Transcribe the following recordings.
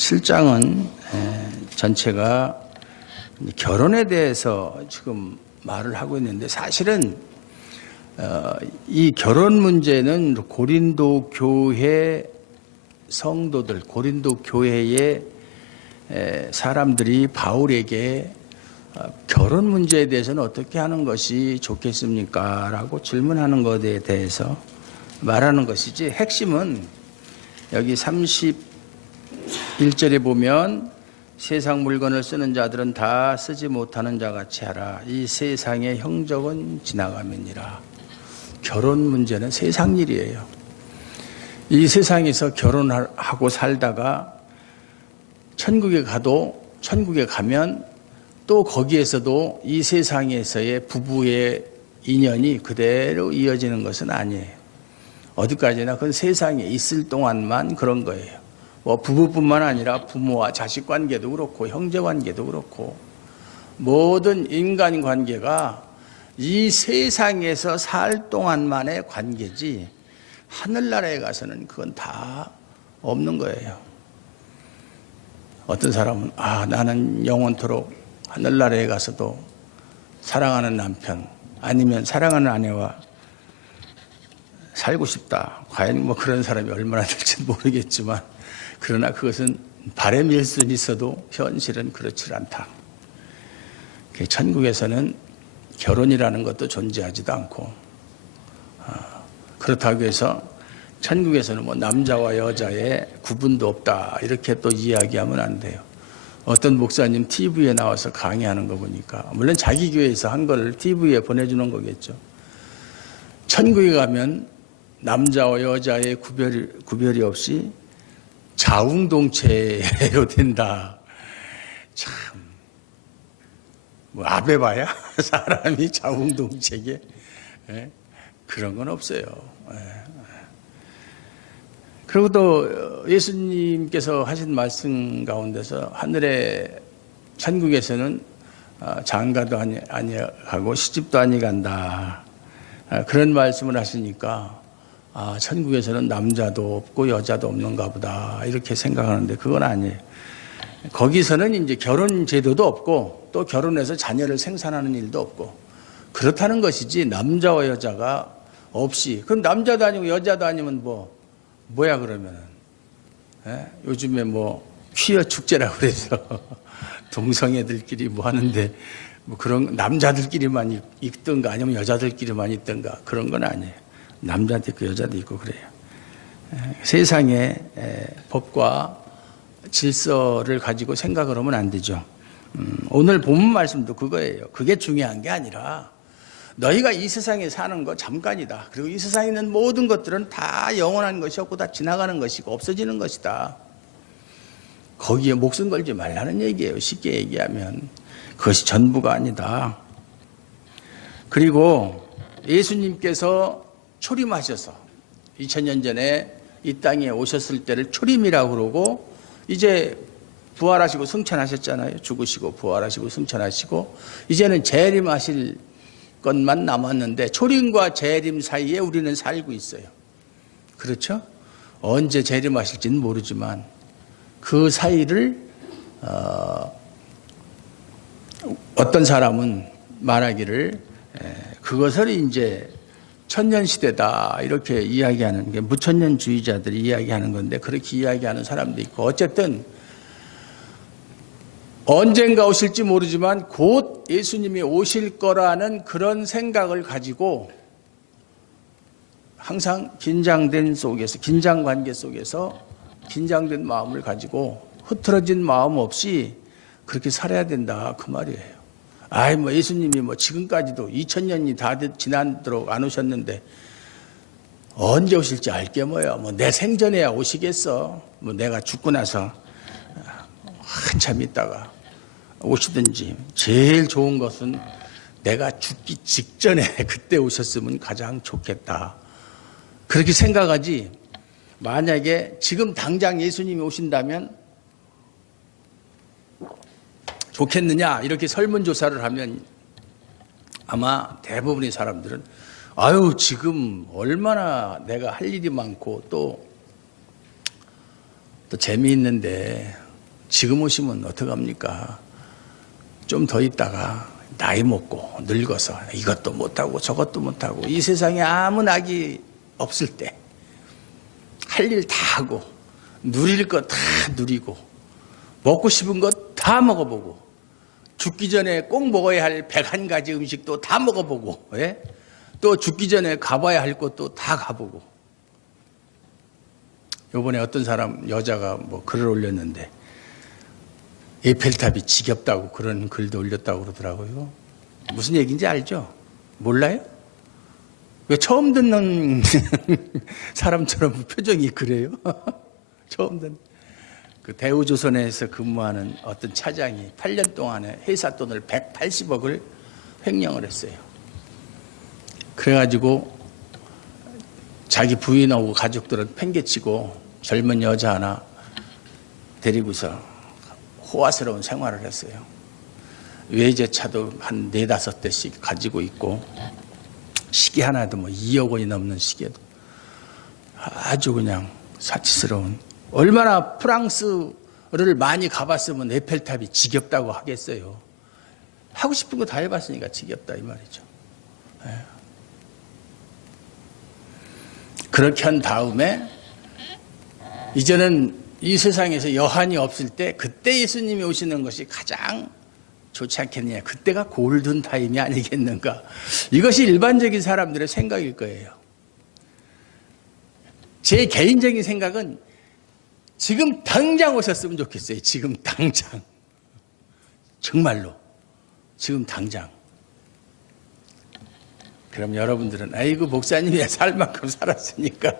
7장은 전체가 결혼에 대해서 지금 말을 하고 있는데, 사실은 이 결혼 문제는 고린도 교회 성도들, 고린도 교회의 사람들이 바울에게 결혼 문제에 대해서는 어떻게 하는 것이 좋겠습니까? 라고 질문하는 것에 대해서 말하는 것이지, 핵심은 여기 31절에 보면 세상 물건을 쓰는 자들은 다 쓰지 못하는 자같이 하라. 이 세상의 형적은 지나가면이라. 결혼 문제는 세상 일이에요. 이 세상에서 결혼하고 살다가 천국에 가면 또 거기에서도 이 세상에서의 부부의 인연이 그대로 이어지는 것은 아니에요. 어디까지나 그건 세상에 있을 동안만 그런 거예요. 뭐 부부뿐만 아니라 부모와 자식 관계도 그렇고 형제 관계도 그렇고 모든 인간 관계가 이 세상에서 살 동안만의 관계지, 하늘나라에 가서는 그건 다 없는 거예요. 어떤 사람은 나는 영원토록 하늘나라에 가서도 사랑하는 남편 아니면 사랑하는 아내와 살고 싶다. 과연 뭐 그런 사람이 얼마나 될지 모르겠지만, 그러나 그것은 바람일 수는 있어도 현실은 그렇지 않다. 천국에서는 결혼이라는 것도 존재하지도 않고, 그렇다고 해서 천국에서는 뭐 남자와 여자의 구분도 없다 이렇게 또 이야기하면 안 돼요. 어떤 목사님 TV에 나와서 강의하는 거 보니까, 물론 자기 교회에서 한 걸 TV에 보내주는 거겠죠. 천국에 가면 남자와 여자의 구별이 없이 자웅동체로 된다. 참, 뭐 아베바야? 사람이 자웅동체게? 그런 건 없어요. 그리고 또 예수님께서 하신 말씀 가운데서 하늘의 천국에서는 장가도 아니하고 시집도 아니간다. 그런 말씀을 하시니까 천국에서는 남자도 없고 여자도 없는가 보다 이렇게 생각하는데, 그건 아니에요. 거기서는 이제 결혼 제도도 없고 또 결혼해서 자녀를 생산하는 일도 없고 그렇다는 것이지, 남자와 여자가 없이, 그럼 남자도 아니고 여자도 아니면 뭐야 그러면은, 요즘에 뭐 퀴어 축제라고 그래서 동성애들끼리 뭐 하는데, 뭐 그런 남자들끼리만 있던가 아니면 여자들끼리만 있던가 그런 건 아니에요. 남자도 있고 여자도 있고 그래요. 세상의 법과 질서를 가지고 생각을 하면 안 되죠. 오늘 본문 말씀도 그거예요. 그게 중요한 게 아니라 너희가 이 세상에 사는 거 잠깐이다. 그리고 이 세상에 있는 모든 것들은 다 영원한 것이 없고 다 지나가는 것이고 없어지는 것이다. 거기에 목숨 걸지 말라는 얘기예요. 쉽게 얘기하면 그것이 전부가 아니다. 그리고 예수님께서 초림하셔서 2000년 전에 이 땅에 오셨을 때를 초림이라고 그러고, 이제 부활하시고 승천하셨잖아요. 죽으시고 부활하시고 승천하시고 이제는 재림하실 것만 남았는데, 초림과 재림 사이에 우리는 살고 있어요. 그렇죠? 언제 재림하실지는 모르지만 그 사이를 어떤 사람은 말하기를 그것을 이제 천년시대다 이렇게 이야기하는 게 무천년주의자들이 이야기하는 건데, 그렇게 이야기하는 사람도 있고, 어쨌든 언젠가 오실지 모르지만 곧 예수님이 오실 거라는 그런 생각을 가지고 항상 긴장된 속에서, 긴장관계 속에서 긴장된 마음을 가지고 흐트러진 마음 없이 그렇게 살아야 된다 그 말이에요. 뭐 예수님이 뭐 지금까지도 2000년이 다 지나도록 안 오셨는데 언제 오실지 알게 뭐야. 뭐 내 생전에야 오시겠어. 뭐 내가 죽고 나서 한참 있다가 오시든지, 제일 좋은 것은 내가 죽기 직전에 그때 오셨으면 가장 좋겠다. 그렇게 생각하지, 만약에 지금 당장 예수님이 오신다면 좋겠느냐 이렇게 설문조사를 하면 아마 대부분의 사람들은 지금 얼마나 내가 할 일이 많고 또 재미있는데 지금 오시면 어떡합니까? 좀 더 있다가 나이 먹고 늙어서 이것도 못하고 저것도 못하고 이 세상에 아무 낙이 없을 때 할 일 다 하고 누릴 것 다 누리고 먹고 싶은 것 다 먹어보고 죽기 전에 꼭 먹어야 할 101가지 음식도 다 먹어보고, 예? 또 죽기 전에 가봐야 할 곳도 다 가보고. 요번에 어떤 사람 여자가 뭐 글을 올렸는데 에펠탑이 지겹다고 그런 글도 올렸다고 그러더라고요. 무슨 얘기인지 알죠? 몰라요? 왜 처음 듣는 사람처럼 표정이 그래요? 처음 듣는. 그 대우조선에서 근무하는 어떤 차장이 8년 동안에 회사 돈을 180억을 횡령을 했어요. 그래가지고 자기 부인하고 가족들은 팽개치고 젊은 여자 하나 데리고서 호화스러운 생활을 했어요. 외제차도 한 4-5대씩 가지고 있고 시계 하나도 뭐 2억 원이 넘는 시계도 아주 그냥 사치스러운. 얼마나 프랑스를 많이 가봤으면 에펠탑이 지겹다고 하겠어요. 하고 싶은 거 다 해봤으니까 지겹다 이 말이죠. 예. 그렇게 한 다음에 이제는 이 세상에서 여한이 없을 때 그때 예수님이 오시는 것이 가장 좋지 않겠느냐. 그때가 골든 타임이 아니겠는가. 이것이 일반적인 사람들의 생각일 거예요. 제 개인적인 생각은 지금 당장 오셨으면 좋겠어요. 지금 당장. 정말로. 지금 당장. 그럼 여러분들은 아이고 목사님이 살 만큼 살았으니까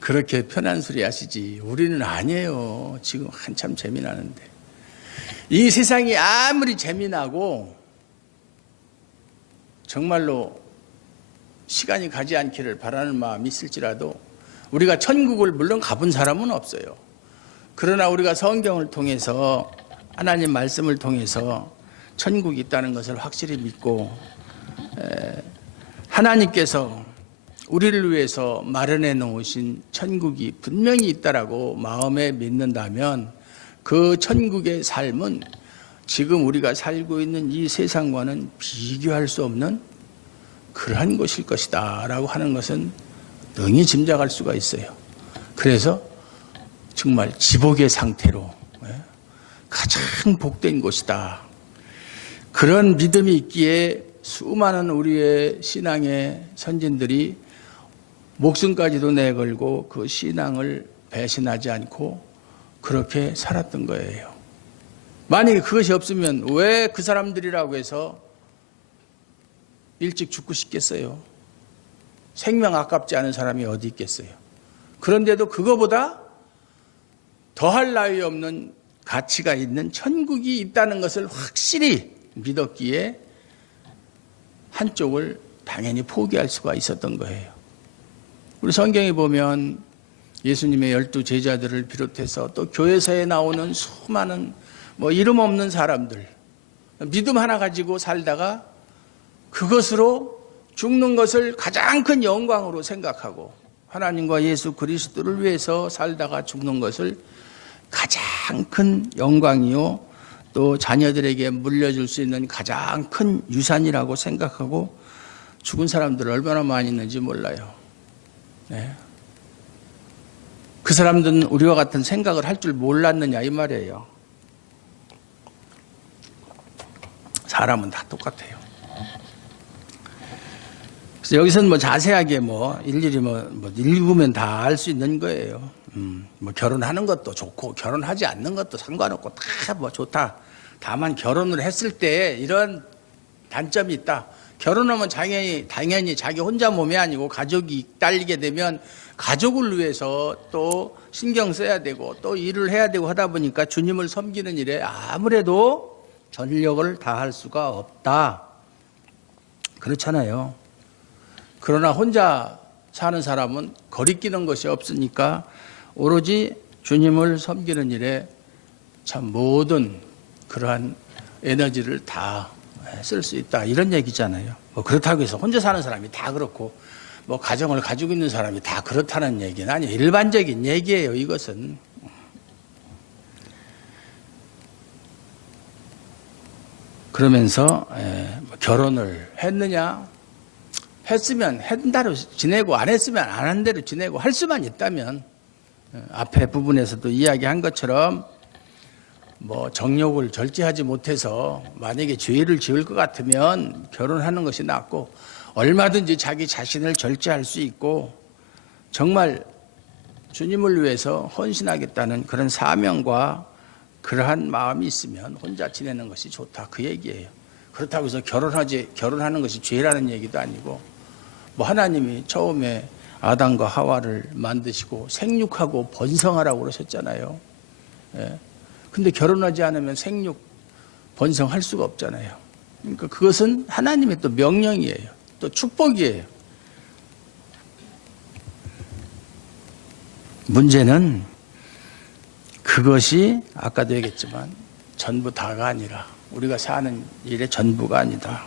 그렇게 편한 소리 하시지. 우리는 아니에요. 지금 한참 재미나는데. 이 세상이 아무리 재미나고 정말로 시간이 가지 않기를 바라는 마음이 있을지라도 우리가 천국을 물론 가본 사람은 없어요. 그러나 우리가 성경을 통해서 하나님 말씀을 통해서 천국이 있다는 것을 확실히 믿고 하나님께서 우리를 위해서 마련해 놓으신 천국이 분명히 있다라고 마음에 믿는다면 그 천국의 삶은 지금 우리가 살고 있는 이 세상과는 비교할 수 없는 그러한 것일 것이다 라고 하는 것은 능히 짐작할 수가 있어요. 그래서 정말 지복의 상태로 가장 복된 곳이다. 그런 믿음이 있기에 수많은 우리의 신앙의 선진들이 목숨까지도 내걸고 그 신앙을 배신하지 않고 그렇게 살았던 거예요. 만약에 그것이 없으면 왜 그 사람들이라고 해서 일찍 죽고 싶겠어요? 생명 아깝지 않은 사람이 어디 있겠어요? 그런데도 그거보다 더할 나위 없는 가치가 있는 천국이 있다는 것을 확실히 믿었기에 한쪽을 당연히 포기할 수가 있었던 거예요. 우리 성경에 보면 예수님의 12 제자들을 비롯해서 또 교회사에 나오는 수많은 이름 없는 사람들, 믿음 하나 가지고 살다가 그것으로 죽는 것을 가장 큰 영광으로 생각하고 하나님과 예수 그리스도를 위해서 살다가 죽는 것을 가장 큰 영광이요 또 자녀들에게 물려줄 수 있는 가장 큰 유산이라고 생각하고 죽은 사람들 얼마나 많이 있는지 몰라요. 네. 그 사람들은 우리와 같은 생각을 할 줄 몰랐느냐 이 말이에요. 사람은 다 똑같아요. 그래서 여기서는 자세하게 일일이 읽으면 다 알 수 있는 거예요. 결혼하는 것도 좋고 결혼하지 않는 것도 상관없고 다 좋다. 다만 결혼을 했을 때 이런 단점이 있다. 결혼하면 당연히 자기 혼자 몸이 아니고 가족이 딸리게 되면 가족을 위해서 또 신경 써야 되고 또 일을 해야 되고 하다 보니까 주님을 섬기는 일에 아무래도 전력을 다할 수가 없다. 그렇잖아요. 그러나 혼자 사는 사람은 거리끼는 것이 없으니까 오로지 주님을 섬기는 일에 참 모든 그러한 에너지를 다 쓸 수 있다 이런 얘기잖아요. 그렇다고 해서 혼자 사는 사람이 다 그렇고 가정을 가지고 있는 사람이 다 그렇다는 얘기는 아니에요. 일반적인 얘기예요. 이것은 그러면서 결혼을 했느냐? 했으면 했던 대로 지내고 안 했으면 안 한 대로 지내고 할 수만 있다면 앞에 부분에서도 이야기한 것처럼 뭐 정욕을 절제하지 못해서 만약에 죄를 지을 것 같으면 결혼하는 것이 낫고 얼마든지 자기 자신을 절제할 수 있고 정말 주님을 위해서 헌신하겠다는 그런 사명과 그러한 마음이 있으면 혼자 지내는 것이 좋다 그 얘기예요. 그렇다고 해서 결혼하는 것이 죄라는 얘기도 아니고 뭐 하나님이 처음에 아담과 하와를 만드시고 생육하고 번성하라고 그러셨잖아요. 예. 근데 결혼하지 않으면 생육 번성할 수가 없잖아요. 그러니까 그것은 하나님의 또 명령이에요. 또 축복이에요. 문제는 그것이 아까도 얘기했지만 전부 다가 아니라 우리가 사는 일의 전부가 아니다.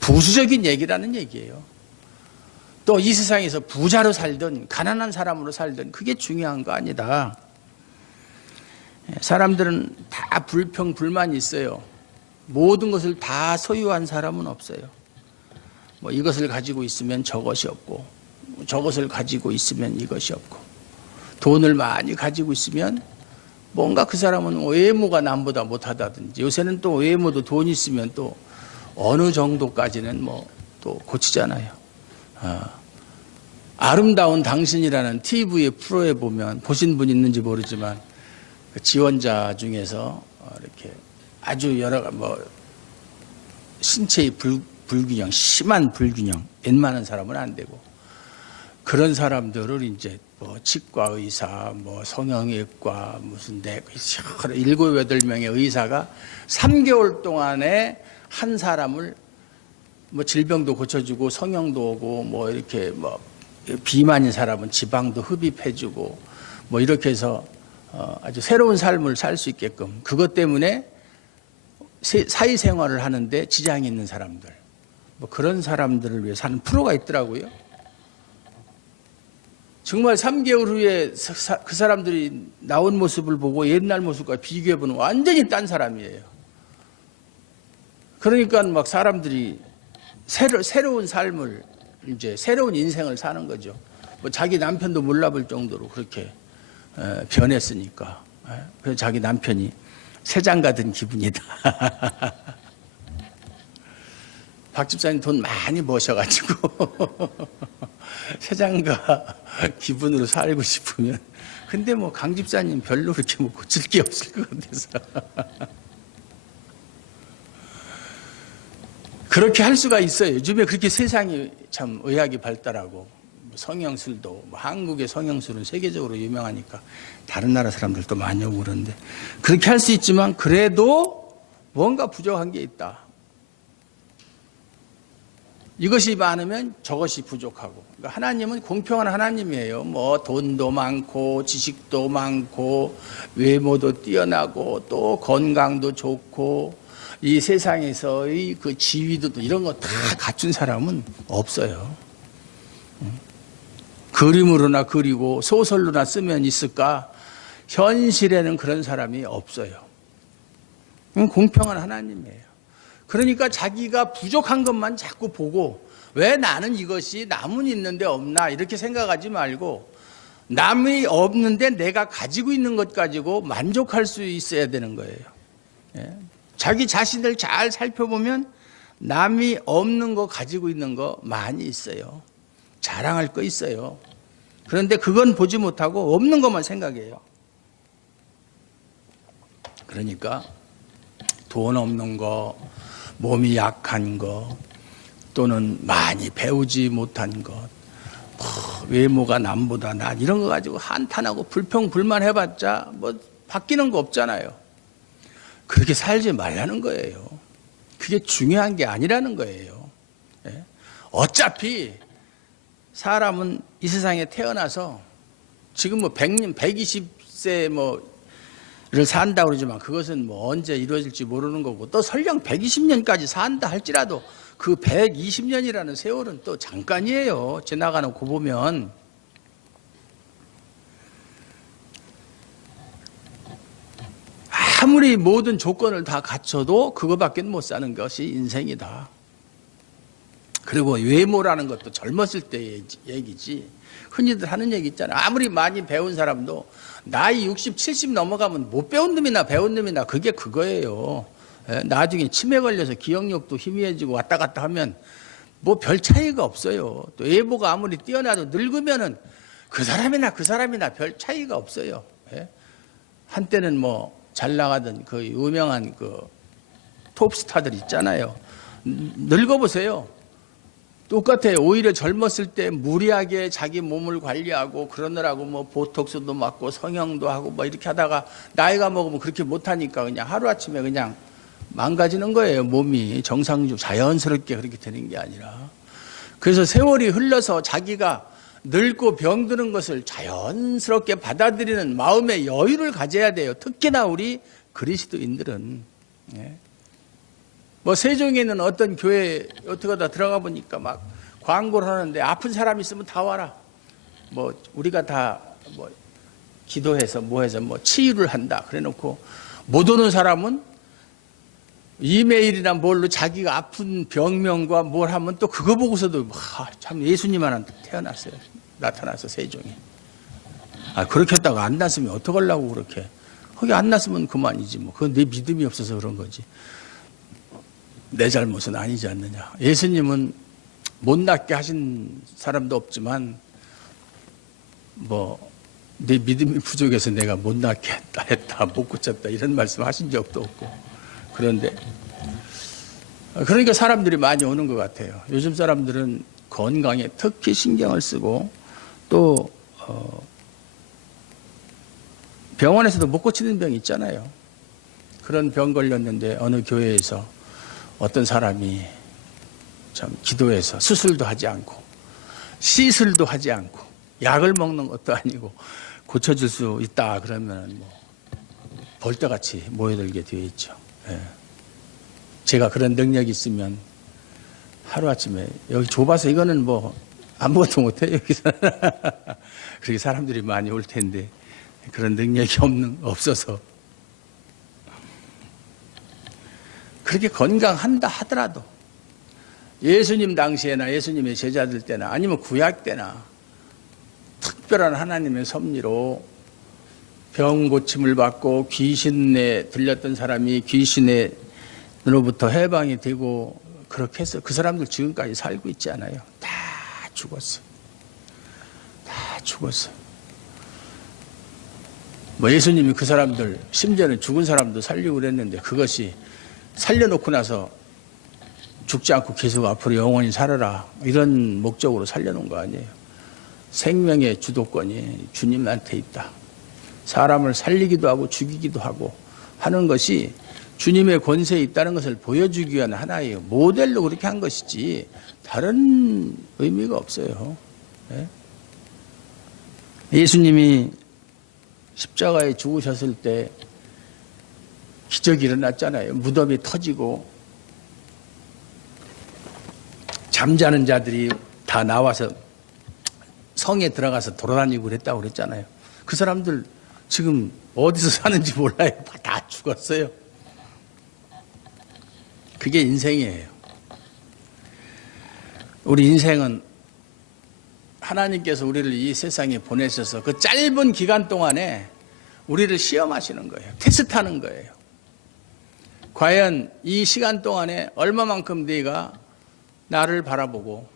부수적인 얘기라는 얘기예요. 또 이 세상에서 부자로 살든 가난한 사람으로 살든 그게 중요한 거 아니다. 사람들은 다 불평, 불만이 있어요. 모든 것을 다 소유한 사람은 없어요. 뭐 이것을 가지고 있으면 저것이 없고 저것을 가지고 있으면 이것이 없고 돈을 많이 가지고 있으면 뭔가 그 사람은 외모가 남보다 못하다든지 요새는 또 외모도 돈 있으면 또 어느 정도까지는 뭐 또 고치잖아요. 아름다운 당신이라는 TV 프로에 보면 보신 분 있는지 모르지만 그 지원자 중에서 이렇게 아주 여러 뭐 신체의 불균형, 심한 불균형, 웬만한 사람은 안 되고 그런 사람들을 이제 뭐 치과 의사, 뭐 성형외과 무슨 7, 8명의 의사가 3개월 동안에 한 사람을 뭐 질병도 고쳐주고 성형도 오고 뭐 이렇게 뭐 비만인 사람은 지방도 흡입해주고 뭐 이렇게 해서 아주 새로운 삶을 살 수 있게끔 그것 때문에 사회생활을 하는데 지장이 있는 사람들 뭐 그런 사람들을 위해 사는 프로가 있더라고요. 정말 3개월 후에 그 사람들이 나온 모습을 보고 옛날 모습과 비교해보면 완전히 딴 사람이에요. 그러니까 막 사람들이 새로운 삶을 이제 새로운 인생을 사는 거죠. 뭐 자기 남편도 몰라볼 정도로 그렇게 변했으니까. 그래서 자기 남편이 새장가 든 기분이다. 박 집사님 돈 많이 버셔가지고 새장가 기분으로 살고 싶으면 근데 뭐 강 집사님 별로 그렇게 뭐 고칠 게 없을 것 같아서 그렇게 할 수가 있어요. 요즘에 그렇게 세상이 참 의학이 발달하고 성형술도 뭐 한국의 성형술은 세계적으로 유명하니까 다른 나라 사람들도 많이 오고 그러는데 그렇게 할 수 있지만 그래도 뭔가 부족한 게 있다. 이것이 많으면 저것이 부족하고 그러니까 하나님은 공평한 하나님이에요. 뭐 돈도 많고 지식도 많고 외모도 뛰어나고 또 건강도 좋고 이 세상에서의 그 지위도 이런 거 다 갖춘 사람은 없어요. 그림으로나 그리고 소설로나 쓰면 있을까? 현실에는 그런 사람이 없어요. 공평한 하나님이에요. 그러니까 자기가 부족한 것만 자꾸 보고 왜 나는 이것이 남은 있는데 없나 이렇게 생각하지 말고 남이 없는데 내가 가지고 있는 것 가지고 만족할 수 있어야 되는 거예요. 자기 자신을 잘 살펴보면 남이 없는 거 가지고 있는 거 많이 있어요. 자랑할 거 있어요. 그런데 그건 보지 못하고 없는 것만 생각해요. 그러니까 돈 없는 거, 몸이 약한 거, 또는 많이 배우지 못한 것, 외모가 남보다 낫 이런 거 가지고 한탄하고 불평불만 해봤자 뭐 바뀌는 거 없잖아요. 그렇게 살지 말라는 거예요. 그게 중요한 게 아니라는 거예요. 어차피 사람은 이 세상에 태어나서 지금 뭐 100년, 120세 뭐를 산다고 그러지만 그것은 뭐 언제 이루어질지 모르는 거고 또 설령 120년까지 산다 할지라도 그 120년이라는 세월은 또 잠깐이에요. 지나가 놓고 보면. 아무리 모든 조건을 다 갖춰도 그거밖에 못 사는 것이 인생이다. 그리고 외모라는 것도 젊었을 때 얘기지. 흔히들 하는 얘기 있잖아. 아무리 많이 배운 사람도 나이 60, 70 넘어가면 못 배운 놈이나 배운 놈이나 그게 그거예요. 나중에 치매 걸려서 기억력도 희미해지고 왔다 갔다 하면 뭐 별 차이가 없어요. 또 외모가 아무리 뛰어나도 늙으면은 그 사람이나 별 차이가 없어요. 한때는 뭐 잘 나가던 그 유명한 그 톱스타들 있잖아요. 늙어보세요. 똑같아요. 오히려 젊었을 때 무리하게 자기 몸을 관리하고 그러느라고 뭐 보톡스도 맞고 성형도 하고 뭐 이렇게 하다가 나이가 먹으면 그렇게 못하니까 그냥 하루아침에 그냥 망가지는 거예요. 몸이 정상적으로 자연스럽게 그렇게 되는 게 아니라. 그래서 세월이 흘러서 자기가 늙고 병드는 것을 자연스럽게 받아들이는 마음의 여유를 가져야 돼요. 특히나 우리 그리스도인들은. 뭐 세종에 있는 어떤 교회 어떻게 하다 들어가 보니까 막 광고를 하는데 아픈 사람 있으면 다 와라. 뭐 우리가 다 뭐 기도해서 뭐 해서 뭐 치유를 한다. 그래 놓고 못 오는 사람은 이메일이나 뭘로 자기가 아픈 병명과 뭘 하면 또 그거 보고서도 참 예수님 하나 태어났어요. 나타나서 세종이. 그렇게 했다가 안 났으면 어떡하려고 그렇게. 거기 안 났으면 그만이지 뭐. 그건 내 믿음이 없어서 그런 거지. 내 잘못은 아니지 않느냐. 예수님은 못 낫게 하신 사람도 없지만 뭐 내 믿음이 부족해서 내가 못 낫게 했다 못 고쳤다 이런 말씀 하신 적도 없고. 그런데 그러니까 사람들이 많이 오는 것 같아요. 요즘 사람들은 건강에 특히 신경을 쓰고 또 병원에서도 못 고치는 병이 있잖아요. 그런 병 걸렸는데 어느 교회에서 어떤 사람이 참 기도해서 수술도 하지 않고 시술도 하지 않고 약을 먹는 것도 아니고 고쳐줄 수 있다 그러면 뭐 벌떼같이 모여들게 되어 있죠. 제가 그런 능력이 있으면 하루아침에 여기 좁아서 이거는 뭐 아무것도 못해 여기서 그렇게 사람들이 많이 올 텐데 그런 능력이 없어서 그렇게 건강한다 하더라도 예수님 당시에나 예수님의 제자들 때나 아니면 구약 때나 특별한 하나님의 섭리로 병 고침을 받고 귀신에 들렸던 사람이 귀신으로부터 해방이 되고 그렇게 해서 그 사람들 지금까지 살고 있지 않아요. 다 죽었어. 다 죽었어. 뭐 예수님이 그 사람들 심지어는 죽은 사람도 살리고 그랬는데 그것이 살려놓고 나서 죽지 않고 계속 앞으로 영원히 살아라 이런 목적으로 살려놓은 거 아니에요. 생명의 주도권이 주님한테 있다. 사람을 살리기도 하고 죽이기도 하고 하는 것이 주님의 권세에 있다는 것을 보여주기 위한 하나의 모델로 그렇게 한 것이지 다른 의미가 없어요. 예수님이 십자가에 죽으셨을 때 기적이 일어났잖아요. 무덤이 터지고 잠자는 자들이 다 나와서 성에 들어가서 돌아다니고 그랬다고 그랬잖아요. 그 사람들 지금 어디서 사는지 몰라요. 다 죽었어요. 그게 인생이에요. 우리 인생은 하나님께서 우리를 이 세상에 보내셔서 그 짧은 기간 동안에 우리를 시험하시는 거예요. 테스트하는 거예요. 과연 이 시간 동안에 얼마만큼 네가 나를 바라보고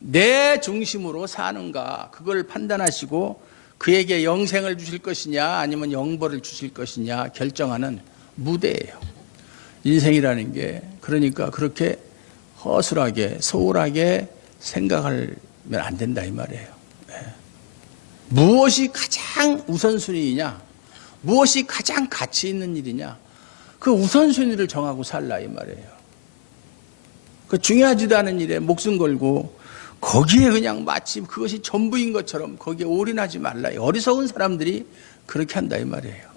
내 중심으로 사는가 그걸 판단하시고 그에게 영생을 주실 것이냐 아니면 영벌을 주실 것이냐 결정하는 무대예요. 인생이라는 게 그러니까 그렇게 허술하게 소홀하게 생각하면 안 된다 이 말이에요. 무엇이 가장 우선순위이냐 무엇이 가장 가치 있는 일이냐 그 우선순위를 정하고 살라 이 말이에요. 그 중요하지도 않은 일에 목숨 걸고 거기에 그냥 마치 그것이 전부인 것처럼 거기에 올인하지 말라. 어리석은 사람들이 그렇게 한다 이 말이에요.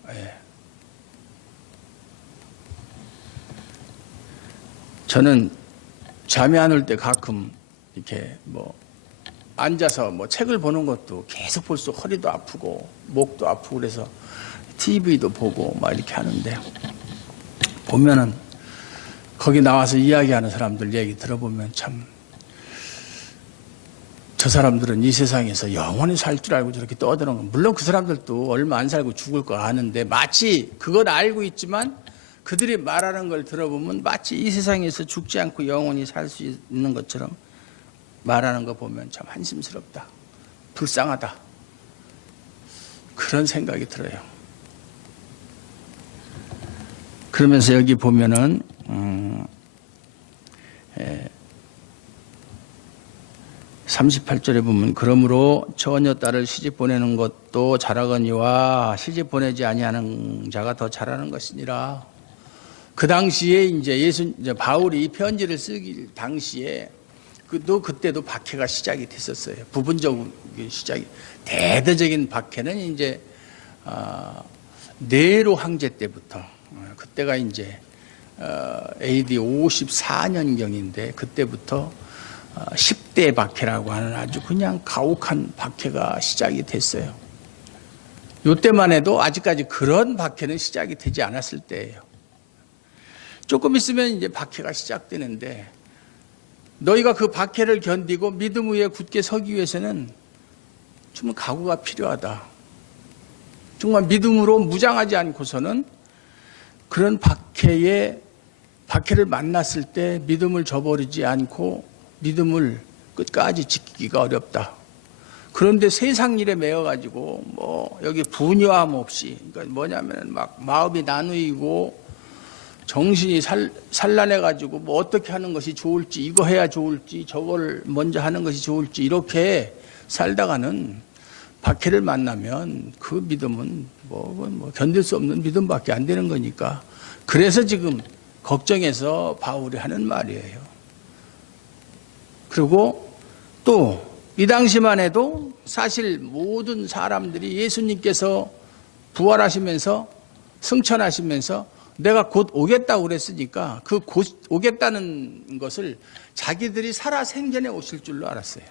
저는 잠이 안 올 때 가끔 이렇게 뭐 앉아서 뭐 책을 보는 것도 계속 볼수록 허리도 아프고 목도 아프고 그래서 TV도 보고 막 이렇게 하는데 보면은 거기 나와서 이야기하는 사람들 얘기 들어보면 참 저 사람들은 이 세상에서 영원히 살 줄 알고 저렇게 떠드는 거. 물론 그 사람들도 얼마 안 살고 죽을 거 아는데 마치 그걸 알고 있지만 그들이 말하는 걸 들어보면 마치 이 세상에서 죽지 않고 영원히 살 수 있는 것처럼 말하는 거 보면 참 한심스럽다. 불쌍하다. 그런 생각이 들어요. 그러면서 여기 보면은 38절에 보면 그러므로 처녀 딸을 시집 보내는 것도 잘하거니와 시집 보내지 아니하는 자가 더 잘하는 것이니라. 그 당시에 이제 바울이 편지를 쓰기 당시에 그때도 박해가 시작이 됐었어요. 부분적인 시작이. 대대적인 박해는 이제 네로 황제 때부터 그때가 이제 AD 54년경인데 그때부터 10대 박해라고 하는 아주 그냥 가혹한 박해가 시작이 됐어요. 이때만 해도 아직까지 그런 박해는 시작이 되지 않았을 때예요. 조금 있으면 이제 박해가 시작되는데 너희가 그 박해를 견디고 믿음 위에 굳게 서기 위해서는 정말 각오가 필요하다. 정말 믿음으로 무장하지 않고서는 그런 박해를 만났을 때 믿음을 저버리지 않고 믿음을 끝까지 지키기가 어렵다. 그런데 세상 일에 매여가지고 뭐 여기 분유함 없이 그러니까 뭐냐면은 막 마음이 나누이고 정신이 산란해가지고 뭐 어떻게 하는 것이 좋을지 이거 해야 좋을지 저걸 먼저 하는 것이 좋을지 이렇게 살다가는 박해를 만나면 그 믿음은 뭐 견딜 수 없는 믿음밖에 안 되는 거니까 그래서 지금 걱정해서 바울이 하는 말이에요. 그리고 또 이 당시만 해도 사실 모든 사람들이 예수님께서 부활하시면서 승천하시면서 내가 곧 오겠다고 그랬으니까 그 곧 오겠다는 것을 자기들이 살아 생전에 오실 줄로 알았어요.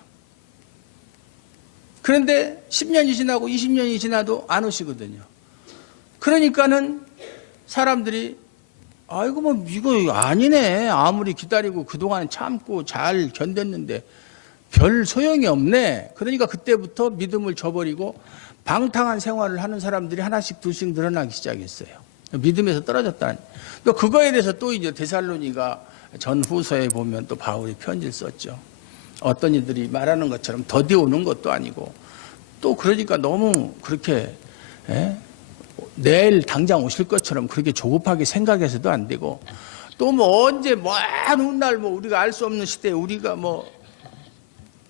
그런데 10년이 지나고 20년이 지나도 안 오시거든요. 그러니까는 사람들이 아이고 뭐 이거 아니네. 아무리 기다리고 그동안 참고 잘 견뎠는데 별 소용이 없네. 그러니까 그때부터 믿음을 저버리고 방탕한 생활을 하는 사람들이 하나씩 둘씩 늘어나기 시작했어요. 믿음에서 떨어졌다는. 또 그거에 대해서 또 이제 데살로니가 전후서에 보면 또 바울이 편지를 썼죠. 어떤 이들이 말하는 것처럼 더디 오는 것도 아니고 또 그러니까 너무 그렇게 내일 당장 오실 것처럼 그렇게 조급하게 생각해서도 안 되고 또 뭐 언제 먼 훗날 뭐 우리가 알 수 없는 시대에 우리가 뭐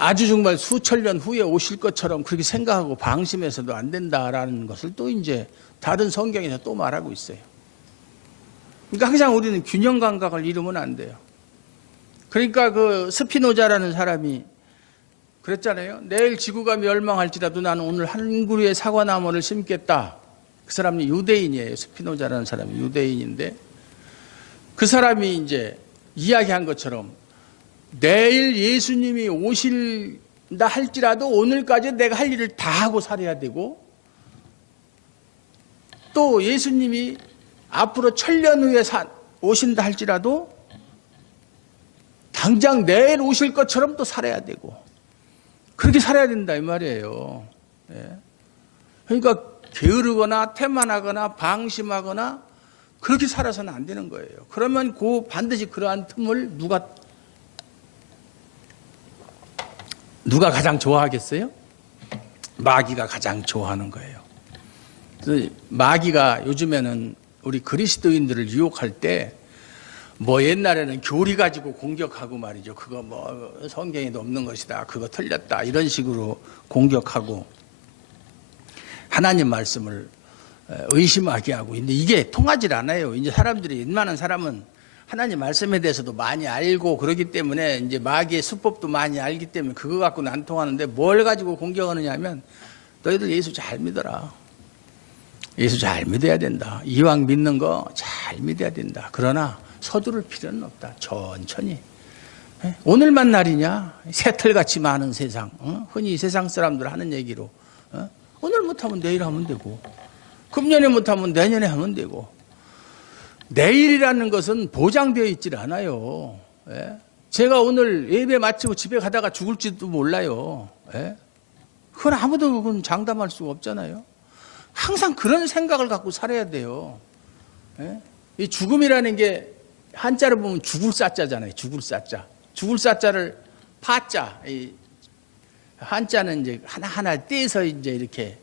아주 정말 수천 년 후에 오실 것처럼 그렇게 생각하고 방심해서도 안 된다라는 것을 또 이제 다른 성경에서 또 말하고 있어요. 그러니까 항상 우리는 균형 감각을 잃으면 안 돼요. 그러니까 그 스피노자라는 사람이 그랬잖아요. 내일 지구가 멸망할지라도 나는 오늘 한 그루의 사과나무를 심겠다. 그 사람이 유대인이에요. 스피노자라는 사람이 유대인인데 그 사람이 이제 이야기한 것처럼 내일 예수님이 오실다 할지라도 오늘까지 내가 할 일을 다 하고 살아야 되고 또 예수님이 앞으로 1000년 후에 오신다 할지라도 당장 내일 오실 것처럼 또 살아야 되고 그렇게 살아야 된다 이 말이에요. 그러니까 게으르거나 태만하거나 방심하거나 그렇게 살아서는 안 되는 거예요. 그러면 반드시 그러한 틈을 누가 가장 좋아하겠어요? 마귀가 가장 좋아하는 거예요. 마귀가 요즘에는 우리 그리스도인들을 유혹할 때 뭐 옛날에는 교리 가지고 공격하고 말이죠. 그거 뭐 성경에도 없는 것이다. 그거 틀렸다. 이런 식으로 공격하고 하나님 말씀을 의심하게 하고 근데 이게 통하질 않아요. 이제 사람들이 웬만한 사람은 하나님 말씀에 대해서도 많이 알고 그러기 때문에 이제 마귀의 수법도 많이 알기 때문에 그거 갖고는 안 통하는데 뭘 가지고 공격하느냐 하면 너희들 예수 잘 믿어라. 예수 잘 믿어야 된다. 이왕 믿는 거 잘 믿어야 된다. 그러나 서두를 필요는 없다. 천천히. 오늘만 날이냐? 새털같이 많은 세상. 흔히 세상 사람들 하는 얘기로 오늘 못하면 내일 하면 되고 금년에 못하면 내년에 하면 되고, 내일이라는 것은 보장되어 있질 않아요. 예? 제가 오늘 예배 마치고 집에 가다가 죽을지도 몰라요. 예? 그건 아무도 그건 장담할 수가 없잖아요. 항상 그런 생각을 갖고 살아야 돼요. 예? 이 죽음이라는 게 한자로 보면 죽을 사자잖아요. 죽을 사자. 죽을 사자를 파자. 이 한자는 이제 하나하나 떼서 이제 이렇게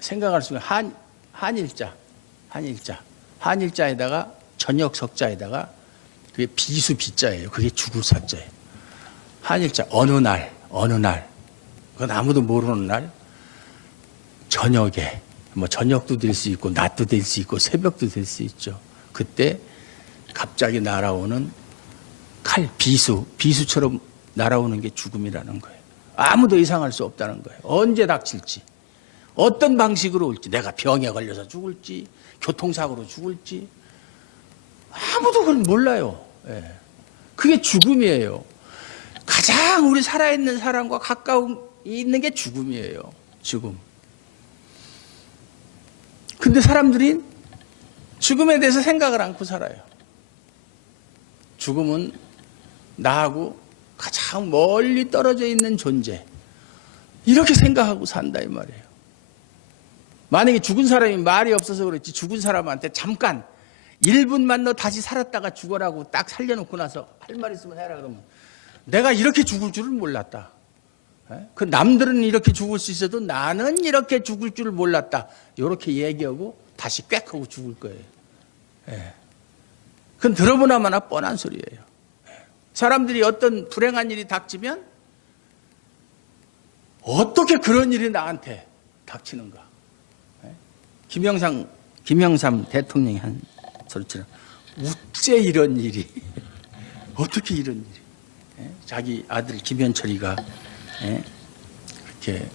생각할 수 있는 한일자. 한일자에다가 저녁 석자에다가 그게 비수 비자예요. 그게 죽을 사자예요. 한일자 어느 날 그건 아무도 모르는 날 저녁에 뭐 저녁도 될 수 있고 낮도 될 수 있고 새벽도 될 수 있죠. 그때 갑자기 날아오는 칼 비수처럼 날아오는 게 죽음이라는 거예요. 아무도 예상할 수 없다는 거예요. 언제 닥칠지, 어떤 방식으로 올지, 내가 병에 걸려서 죽을지, 교통사고로 죽을지 아무도 그걸 몰라요. 예. 그게 죽음이에요. 가장 우리 살아있는 사람과 가까운 있는 게 죽음이에요. 죽음. 근데 사람들이 죽음에 대해서 생각을 않고 살아요. 죽음은 나하고 가장 멀리 떨어져 있는 존재. 이렇게 생각하고 산다 이 말이에요. 만약에 죽은 사람이 말이 없어서 그렇지 죽은 사람한테 잠깐 1분만 너 다시 살았다가 죽어라고 딱 살려놓고 나서 할 말 있으면 해라 그러면 내가 이렇게 죽을 줄은 몰랐다. 그 남들은 이렇게 죽을 수 있어도 나는 이렇게 죽을 줄 몰랐다. 이렇게 얘기하고 다시 꽥 하고 죽을 거예요. 그건 들어보나마나 뻔한 소리예요. 사람들이 어떤 불행한 일이 닥치면 어떻게 그런 일이 나한테 닥치는가. 김영삼 대통령이 한 소리처럼 어째 이런 일이 어떻게 이런 일이. 자기 아들 김현철이가 그렇게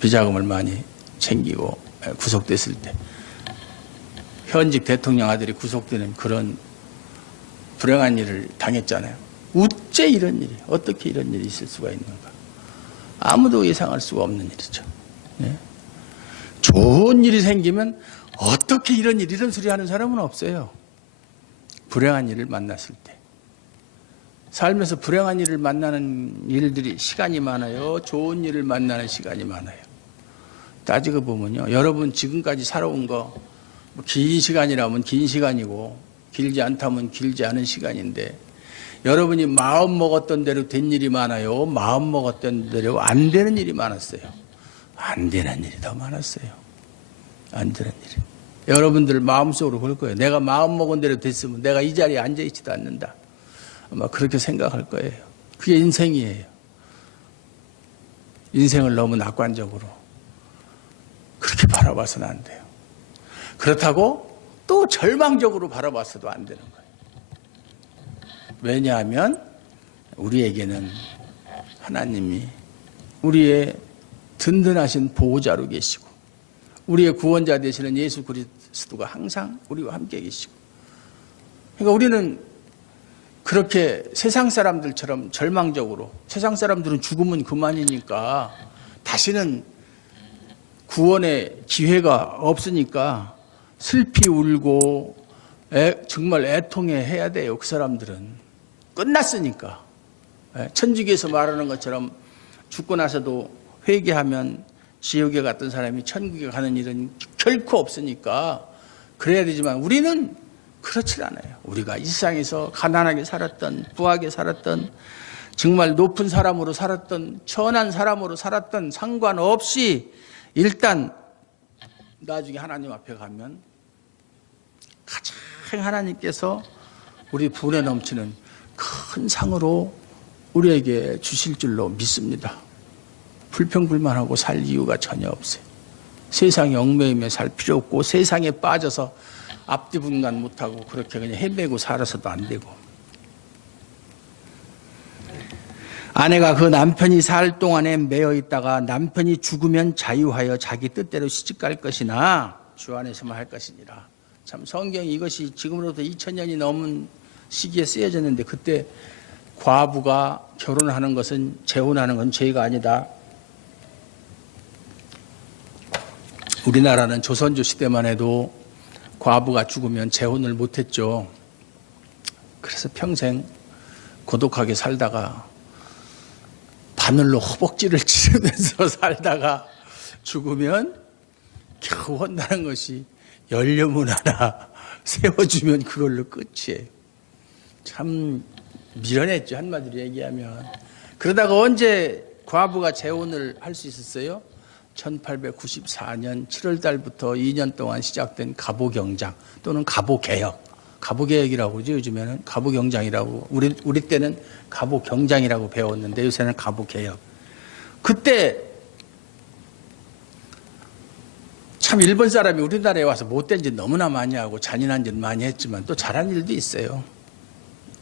비자금을 많이 챙기고 구속됐을 때 현직 대통령 아들이 구속되는 그런 불행한 일을 당했잖아요. 어째 이런 일이, 어떻게 이런 일이 있을 수가 있는가. 아무도 예상할 수가 없는 일이죠. 좋은 일이 생기면 어떻게 이런 소리 하는 사람은 없어요. 불행한 일을 만났을 때. 살면서 불행한 일을 만나는 일들이 시간이 많아요. 좋은 일을 만나는 시간이 많아요. 따지고 보면요. 여러분 지금까지 살아온 거 긴 시간이라면 긴 시간이고 길지 않다면 길지 않은 시간인데 여러분이 마음 먹었던 대로 된 일이 많아요. 마음 먹었던 대로 안 되는 일이 많았어요. 안 되는 일이 더 많았어요. 안 되는 일이. 여러분들 마음속으로 그럴 거예요. 내가 마음 먹은 대로 됐으면 내가 이 자리에 앉아있지도 않는다. 아마 그렇게 생각할 거예요. 그게 인생이에요. 인생을 너무 낙관적으로 그렇게 바라봐서는 안 돼요. 그렇다고 또 절망적으로 바라봐서도 안 되는 거예요. 왜냐하면 우리에게는 하나님이 우리의 든든하신 보호자로 계시고 우리의 구원자 되시는 예수 그리스도가 항상 우리와 함께 계시고 그러니까 우리는 그렇게 세상 사람들처럼 절망적으로 세상 사람들은 죽으면 그만이니까 다시는 구원의 기회가 없으니까 슬피 울고 정말 애통해 해야 돼요. 그 사람들은 끝났으니까. 천주교에서 말하는 것처럼 죽고 나서도 회개하면 지옥에 갔던 사람이 천국에 가는 일은 결코 없으니까 그래야 되지만 우리는 그렇지 않아요. 우리가 이 세상에서 가난하게 살았던 부하게 살았던 정말 높은 사람으로 살았던 천한 사람으로 살았던 상관없이 일단 나중에 하나님 앞에 가면 가장 하나님께서 우리 분에 넘치는 큰 상으로 우리에게 주실 줄로 믿습니다. 불평불만하고 살 이유가 전혀 없어요. 세상에 얽매이며 살 필요 없고 세상에 빠져서 앞뒤 분간 못하고 그렇게 그냥 헤매고 살아서도 안 되고 아내가 그 남편이 살 동안에 매여 있다가 남편이 죽으면 자유하여 자기 뜻대로 시집갈 것이나 주 안에서만 할 것이니라. 참 성경이 이것이 지금으로부터 2000년이 넘은 시기에 쓰여졌는데 그때 과부가 결혼하는 것은 재혼하는 건 죄가 아니다. 우리나라는 조선조 시대만 해도 과부가 죽으면 재혼을 못했죠. 그래서 평생 고독하게 살다가 바늘로 허벅지를 찌르면서 살다가 죽으면 겨우 혼나는 것이 연료문 하나 세워주면 그걸로 끝이에요. 참 미련했죠, 한마디로 얘기하면. 그러다가 언제 과부가 재혼을 할 수 있었어요? 1894년 7월 달부터 2년 동안 시작된 갑오경장 또는 갑오개혁. 갑오개혁이라고 그러죠. 요즘에는 갑오경장이라고. 우리 때는 갑오경장이라고 배웠는데 요새는 갑오개혁. 그때 참 일본 사람이 우리나라에 와서 못된 짓 너무나 많이 하고 잔인한 짓 많이 했지만 또 잘한 일도 있어요.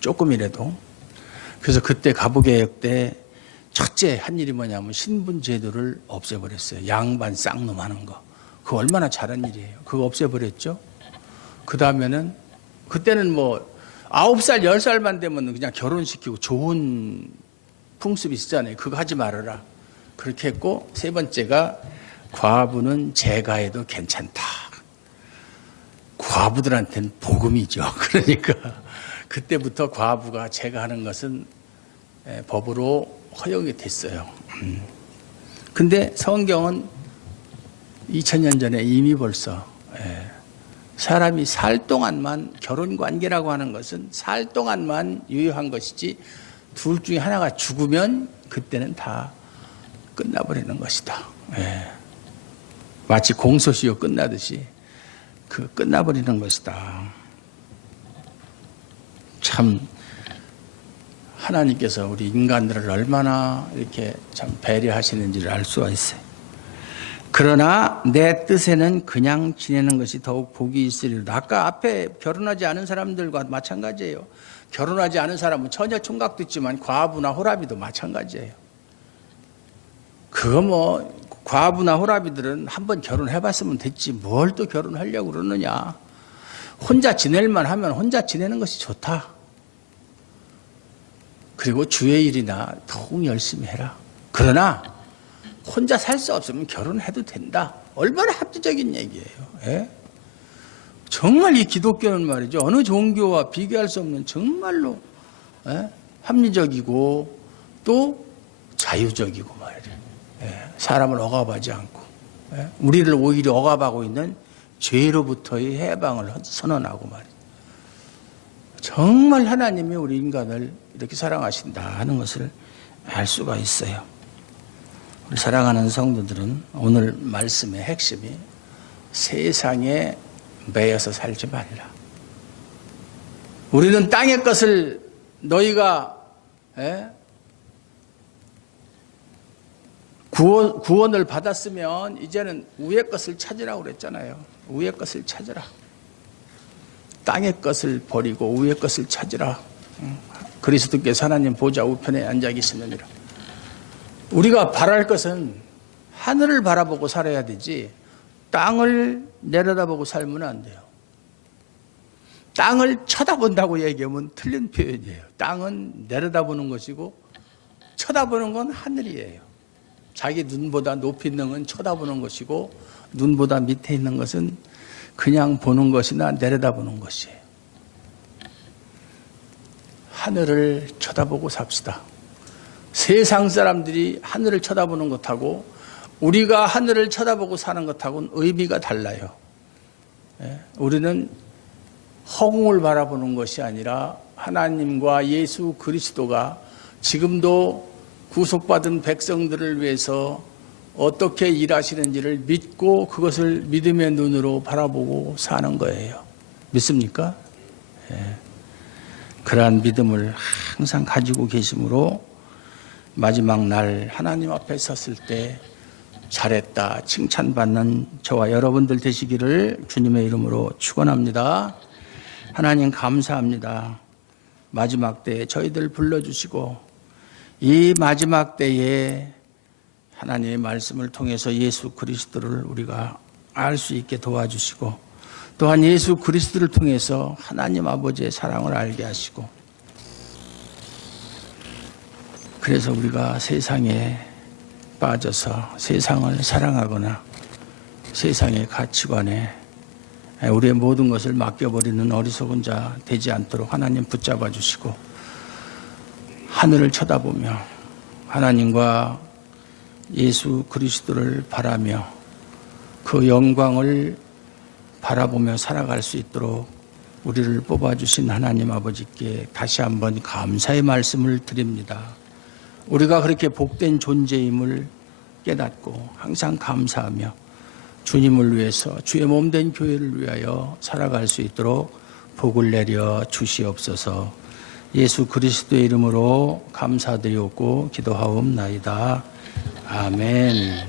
조금이라도. 그래서 그때 갑오개혁 때 첫째 한 일이 뭐냐면 신분제도를 없애버렸어요. 양반 쌍놈 하는 거. 그거 얼마나 잘한 일이에요. 그거 없애버렸죠. 그 다음에는 그때는 뭐 9살 10살만 되면 그냥 결혼시키고 좋은 풍습이 있었잖아요. 그거 하지 말아라. 그렇게 했고 세 번째가 과부는 제가해도 괜찮다. 과부들한테는 복음이죠. 그러니까 그때부터 과부가 제가하는 것은 법으로 허용이 됐어요. 근데 성경은 2000년 전에 이미 벌써 사람이 살 동안만, 결혼관계라고 하는 것은 살 동안만 유효한 것이지 둘 중에 하나가 죽으면 그때는 다 끝나버리는 것이다. 마치 공소시효 끝나듯이 끝나버리는 것이다. 참 하나님께서 우리 인간들을 얼마나 이렇게 참 배려하시는지를 알 수가 있어요. 그러나 내 뜻에는 그냥 지내는 것이 더욱 복이 있으리로다. 아까 앞에 결혼하지 않은 사람들과 마찬가지예요. 결혼하지 않은 사람은 처녀 총각도 있지만 과부나 호라비도 마찬가지예요. 그거 뭐 과부나 호라비들은 한번 결혼해봤으면 됐지 뭘 또 결혼하려고 그러느냐. 혼자 지낼만 하면 혼자 지내는 것이 좋다. 그리고 주의 일이나 더욱 열심히 해라. 그러나 혼자 살 수 없으면 결혼해도 된다. 얼마나 합리적인 얘기예요. 정말 이 기독교는 말이죠. 어느 종교와 비교할 수 없는 정말로 합리적이고 또 자유적이고 말이에요. 사람을 억압하지 않고 우리를 오히려 억압하고 있는 죄로부터의 해방을 선언하고 말이에요. 정말 하나님이 우리 인간을 이렇게 사랑하신다 하는 것을 알 수가 있어요. 우리 사랑하는 성도들은 오늘 말씀의 핵심이 세상에 매여서 살지 말라. 우리는 땅의 것을 너희가 구원을 받았으면 이제는 위의 것을 찾으라고 그랬잖아요. 위의 것을 찾으라. 땅의 것을 버리고 위의 것을 찾으라. 그리스도께서 하나님 보좌 우편에 앉아 계시느니라. 우리가 바랄 것은 하늘을 바라보고 살아야 되지 땅을 내려다보고 살면 안 돼요. 땅을 쳐다본다고 얘기하면 틀린 표현이에요. 땅은 내려다보는 것이고 쳐다보는 건 하늘이에요. 자기 눈보다 높이 있는 건 쳐다보는 것이고 눈보다 밑에 있는 것은 그냥 보는 것이나 내려다보는 것이에요. 하늘을 쳐다보고 삽시다. 세상 사람들이 하늘을 쳐다보는 것하고 우리가 하늘을 쳐다보고 사는 것하고는 의미가 달라요. 우리는 허공을 바라보는 것이 아니라 하나님과 예수 그리스도가 지금도 구속받은 백성들을 위해서 어떻게 일하시는지를 믿고 그것을 믿음의 눈으로 바라보고 사는 거예요. 믿습니까? 그러한 믿음을 항상 가지고 계심으로 마지막 날 하나님 앞에 섰을 때 잘했다 칭찬받는 저와 여러분들 되시기를 주님의 이름으로 축원합니다. 하나님 감사합니다. 마지막 때에 저희들 불러주시고 이 마지막 때에 하나님의 말씀을 통해서 예수 그리스도를 우리가 알 수 있게 도와주시고 또한 예수 그리스도를 통해서 하나님 아버지의 사랑을 알게 하시고 그래서 우리가 세상에 빠져서 세상을 사랑하거나 세상의 가치관에 우리의 모든 것을 맡겨버리는 어리석은 자 되지 않도록 하나님 붙잡아 주시고 하늘을 쳐다보며 하나님과 예수 그리스도를 바라며 그 영광을 바라보며 살아갈 수 있도록 우리를 뽑아주신 하나님 아버지께 다시 한번 감사의 말씀을 드립니다. 우리가 그렇게 복된 존재임을 깨닫고 항상 감사하며 주님을 위해서 주의 몸된 교회를 위하여 살아갈 수 있도록 복을 내려 주시옵소서. 예수 그리스도의 이름으로 감사드리옵고 기도하옵나이다. 아멘.